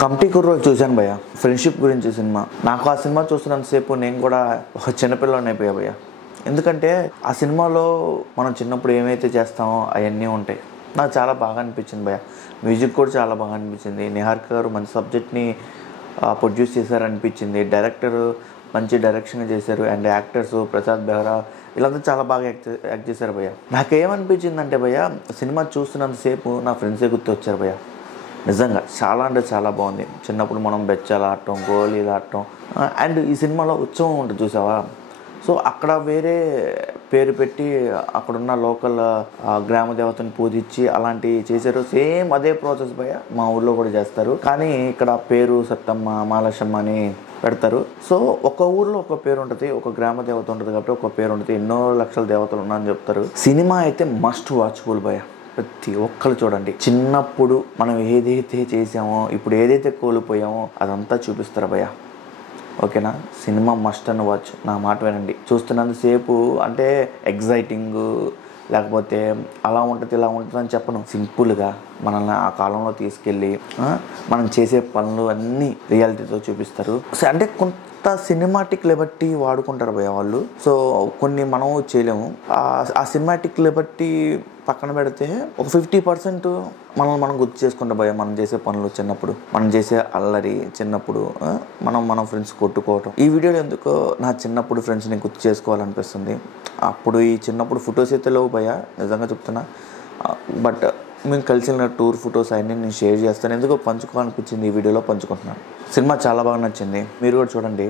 Committee కుర్రోలు చూశాను భయ్య, friendship గురించి సినిమా. నాకు ఆ సినిమా చూస్తున్నంతసేపు నేను కూడా ఒక చిన్నపిల్లని అయిపోయా భయ్య. ఎందుకంటే ఆ సినిమాలో మనం చిన్నప్పుడు ఏమైతే చేస్తామో అవన్నీ ఉంటాయి. నాకు చాలా బాగా అనిపించింది భయ్య. మ్యూజిక్ కూడా చాలా బాగా అనిపించింది. నిహారిక గారు మంచి సబ్జెక్ట్ని ప్రొడ్యూస్ చేశారనిపించింది. డైరెక్టర్ మంచి డైరెక్షన్ చేశారు. అండ్ యాక్టర్స్ ప్రసాద్ బెహ్రా వీళ్ళంతా చాలా బాగా యాక్ట్ చేశారు భయ్య. నాకేమనిపించిందంటే భయ్య, సినిమా చూస్తున్నంతసేపు నా ఫ్రెండ్సే గుర్తొచ్చారు భయ్య. నిజంగా చాలా అంటే చాలా బాగుంది. చిన్నప్పుడు మనం బెచ్చాలు ఆడటం, గోళీలు ఆడటం. అండ్ ఈ సినిమాలో ఉత్సవం ఉంటుంది చూసావా. సో అక్కడ వేరే పేరు పెట్టి అక్కడున్న లోకల్ గ్రామ దేవతని పూజించి అలాంటివి చేశారు. సేమ్ అదే ప్రాసెస్ భయ్య మా ఊళ్ళో కూడా చేస్తారు. కానీ ఇక్కడ పేరు సత్తమ్మ, మాలశమ్మ అని పెడతారు. సో ఒక ఊర్లో ఒక పేరు ఉంటుంది, ఒక గ్రామ దేవత ఉంటుంది కాబట్టి ఒక పేరు ఉంటుంది. ఎన్నో లక్షల దేవతలు ఉన్నాయని చెప్తారు. సినిమా అయితే మస్ట్ వాచబుల్ భయ్య. ప్రతి ఒక్కరు చూడండి. చిన్నప్పుడు మనం ఏదైతే చేసామో, ఇప్పుడు ఏదైతే కోల్పోయామో అదంతా చూపిస్తారు భయ్య. ఓకేనా? సినిమా మస్ట్ అని వాచ్. నా మాట వినండి. చూస్తున్నంతసేపు అంటే ఎగ్జైటింగ్ లేకపోతే అలా ఉంటుంది ఇలా ఉంటుంది అని చెప్పను. సింపుల్గా మనల్ని ఆ కాలంలో తీసుకెళ్ళి మనం చేసే పనులు అన్నీ రియాలిటీతో చూపిస్తారు. అంటే కొంత సినిమాటిక్ లిబర్టీ వాడుకుంటారు భయ్య వాళ్ళు. సో కొన్ని మనం చేయలేము. ఆ సినిమాటిక్ లిబర్టీ పక్కన పెడితే ఒక 50% మనం గుర్తు చేసుకుంటాం భయ్య. మనం చేసే పనులు చిన్నప్పుడు, మనం చేసే అల్లరి చిన్నప్పుడు, మనం ఫ్రెండ్స్ కొట్టుకోవటం. ఈ వీడియోలో ఎందుకో నా చిన్నప్పుడు ఫ్రెండ్స్ని గుర్తు చేసుకోవాలనిపిస్తుంది. అప్పుడు ఈ చిన్నప్పుడు ఫొటోస్ అయితే లేవు భయ్య, నిజంగా చెప్తున్నా. బట్ మేము కలిసిన టూర్ ఫొటోస్ అన్నీ నేను షేర్ చేస్తాను. ఎందుకో పంచుకోవాలనిపించింది, ఈ వీడియోలో పంచుకుంటున్నాను. సినిమా చాలా బాగా నచ్చింది, మీరు కూడా చూడండి.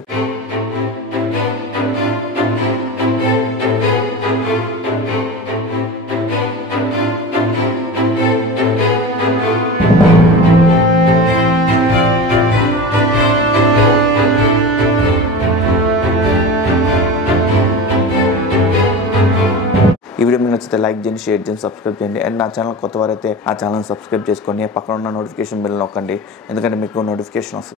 ఈ వీడియో మీకు నచ్చితే లైక్ చేయండి, షేర్ చేయండి, సబ్స్క్రైబ్ చేయండి. అండ్ నా ఛానల్ కొత్త వారైతే ఆ ఛానల్ సబ్స్క్రైబ్ చేసుకోండి. పక్కన ఉన్న నోటిఫికేషన్ బెల్ నొక్కండి, ఎందుకంటే మీకు నోటిఫికేషన్ వస్తుంది.